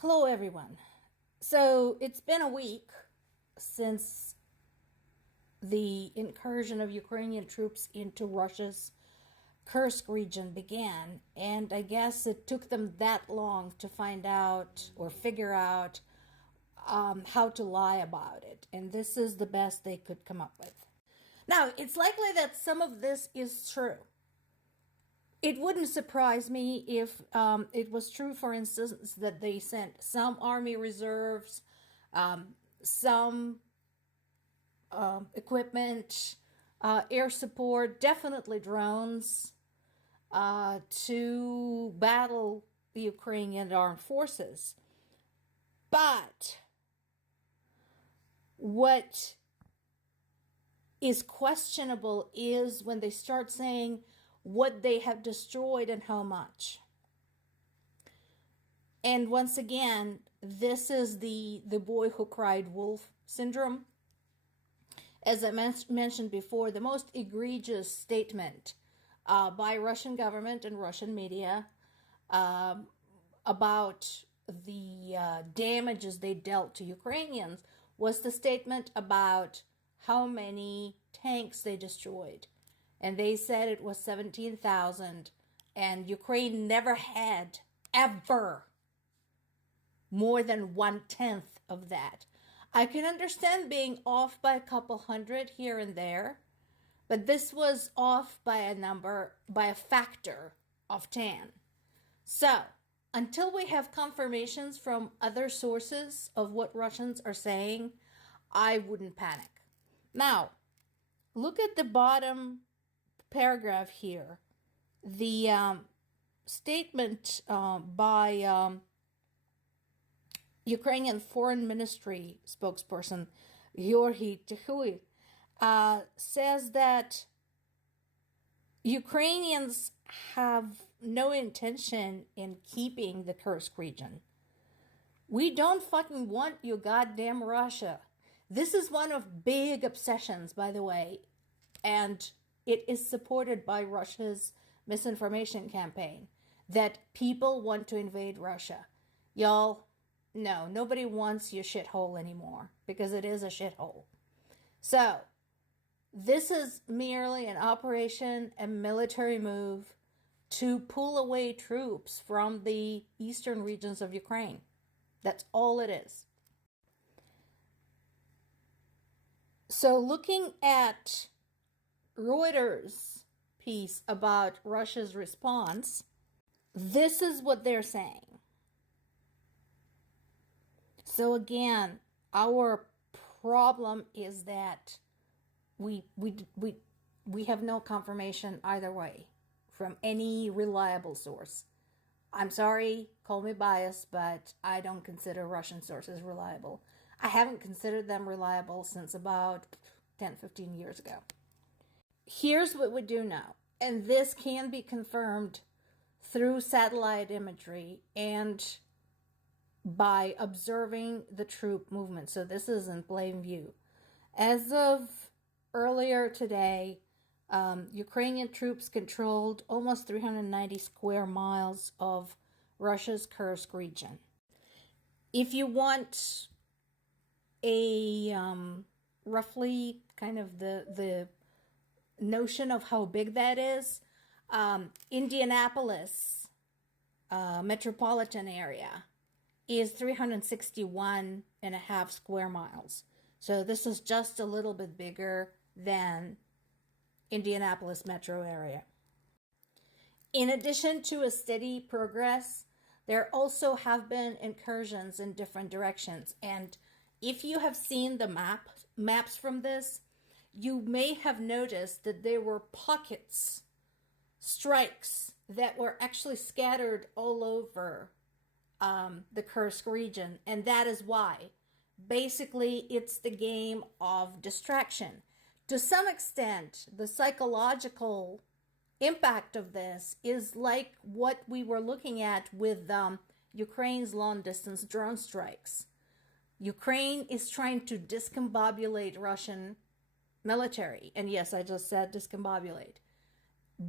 Hello, everyone. So it's been a week since the incursion of Ukrainian troops into Russia's Kursk region began, and I guess it took them that long to find out or figure out how to lie about it, and this is the best they could come up with. Now, it's likely that some of this is true. It wouldn't surprise me if it was true, for instance, that they sent some army reserves, some equipment, air support, definitely drones, to battle the Ukrainian armed forces. But what is questionable is when they start saying what they have destroyed and how much. And once again, this is the boy who cried wolf syndrome. As I mentioned before, the most egregious statement by Russian government and Russian media about the damages they dealt to Ukrainians was the statement about how many tanks they destroyed. And they said it was 17,000, and Ukraine never had, ever, more than 1/10 of that. I can understand being off by a couple hundred here and there, but this was off by a factor of 10. So, until we have confirmations from other sources of what Russians are saying, I wouldn't panic. Now, look at the bottom paragraph here. The statement by Ukrainian Foreign Ministry spokesperson Georgy Tikhui says that Ukrainians have no intention in keeping the Kursk region. We don't fucking want you, goddamn Russia. This is one of big obsessions, by the way, and it is supported by Russia's misinformation campaign that people want to invade Russia. Y'all, no, nobody wants your shithole anymore because it is a shithole. So, this is merely an operation, a military move to pull away troops from the eastern regions of Ukraine. That's all it is. So, looking at Reuters piece about Russia's response, this is what they're saying. So again, our problem is that we have no confirmation either way from any reliable source. I'm sorry, call me biased, but I don't consider Russian sources reliable. I haven't considered them reliable since about 10, 15 years ago. Here's what we do know, and this can be confirmed through satellite imagery and by observing the troop movement. So this is in plain view. As of earlier today, Ukrainian troops controlled almost 390 square miles of Russia's Kursk region. If you want a roughly kind of the notion of how big that is, Indianapolis metropolitan area is 361 and a half square miles. So this is just a little bit bigger than Indianapolis metro area. In addition to a steady progress, there also have been incursions in different directions. And if you have seen the maps from this, you may have noticed that there were pockets, strikes that were actually scattered all over the Kursk region. And that is why. Basically, it's the game of distraction. To some extent, the psychological impact of this is like what we were looking at with Ukraine's long-distance drone strikes. Ukraine is trying to discombobulate Russian military. And yes, I just said discombobulate.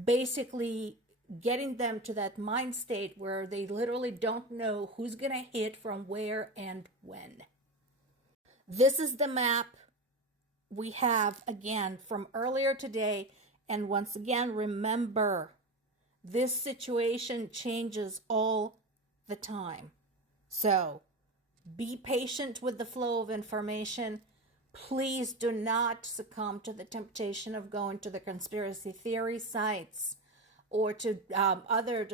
Basically getting them to that mind state where they literally don't know who's going to hit from where and when. This is the map we have again from earlier today. And once again, remember, this situation changes all the time. So be patient with the flow of information. Please do not succumb to the temptation of going to the conspiracy theory sites or to other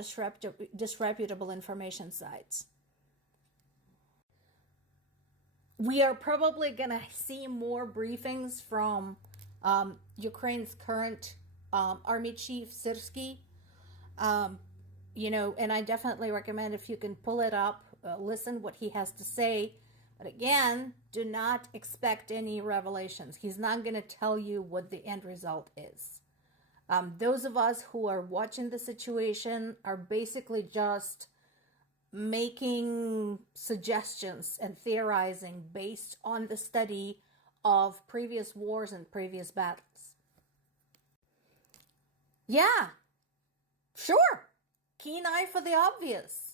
disreputable information sites. We are probably going to see more briefings from Ukraine's current army chief, Syrsky. And I definitely recommend, if you can pull it up, listen what he has to say. But again, do not expect any revelations. He's not going to tell you what the end result is. Those of us who are watching the situation are basically just making suggestions and theorizing based on the study of previous wars and previous battles. Yeah, sure. Keen eye for the obvious.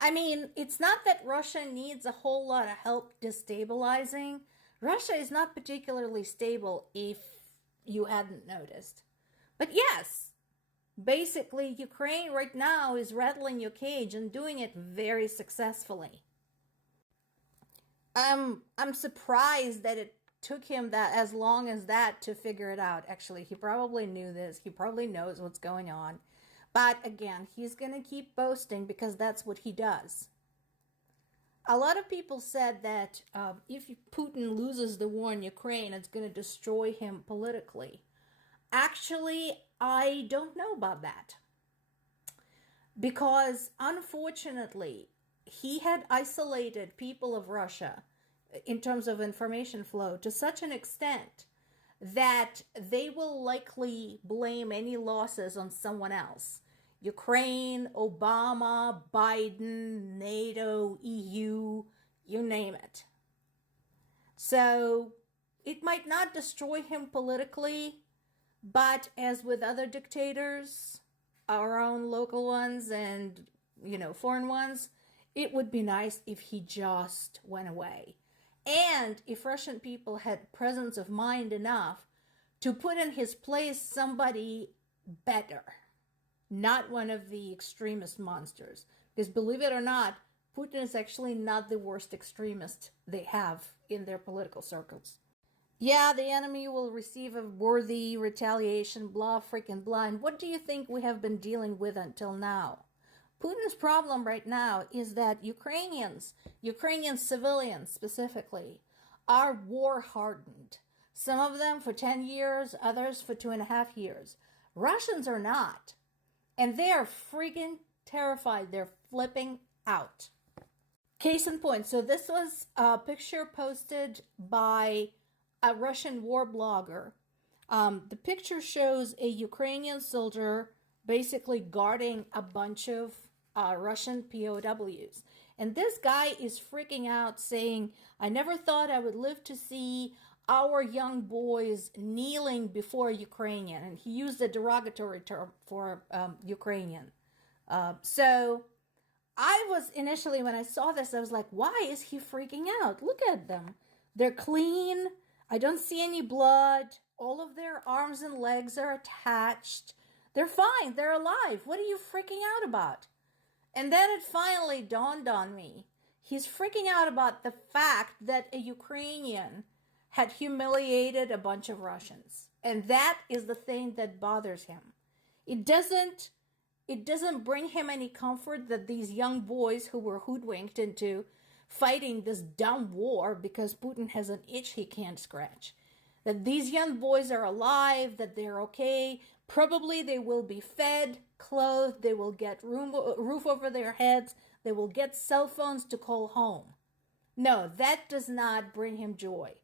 I mean, it's not that Russia needs a whole lot of help destabilizing. Russia is not particularly stable, if you hadn't noticed. But yes, basically, Ukraine right now is rattling your cage and doing it very successfully. I'm surprised that it took him that as long as that to figure it out. Actually, he probably knew this. He probably knows what's going on. But again, he's going to keep boasting because that's what he does. A lot of people said that if Putin loses the war in Ukraine, it's going to destroy him politically. Actually, I don't know about that. Because unfortunately, he had isolated people of Russia in terms of information flow to such an extent that they will likely blame any losses on someone else. Ukraine, Obama, Biden, NATO, EU, you name it. So it might not destroy him politically, but as with other dictators, our own local ones and, foreign ones, it would be nice if he just went away. And if Russian people had presence of mind enough to put in his place somebody better, not one of the extremist monsters. Because believe it or not, Putin is actually not the worst extremist they have in their political circles. Yeah, the enemy will receive a worthy retaliation, blah, freaking blah. And what do you think we have been dealing with until now? Putin's problem right now is that Ukrainian civilians specifically, are war-hardened. Some of them for 10 years, others for 2.5 years. Russians are not. And they are freaking terrified. They're flipping out. Case in point. So this was a picture posted by a Russian war blogger. The picture shows a Ukrainian soldier basically guarding a bunch of Russian POWs. And this guy is freaking out saying, I never thought I would live to see our young boys kneeling before Ukrainian. And he used a derogatory term for Ukrainian. So I was initially, when I saw this, I was like, why is he freaking out? Look at them. They're clean. I don't see any blood. All of their arms and legs are attached. They're fine. They're alive. What are you freaking out about? And then it finally dawned on me. He's freaking out about the fact that a Ukrainian had humiliated a bunch of Russians. And that is the thing that bothers him. It doesn't bring him any comfort that these young boys who were hoodwinked into fighting this dumb war because Putin has an itch he can't scratch. That these young boys are alive, that they're okay. Probably they will be fed, clothed, they will get roof over their heads, they will get cell phones to call home. No, that does not bring him joy.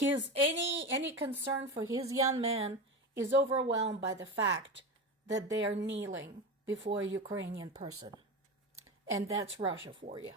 Any concern for his young man is overwhelmed by the fact that they are kneeling before a Ukrainian person. And that's Russia for you.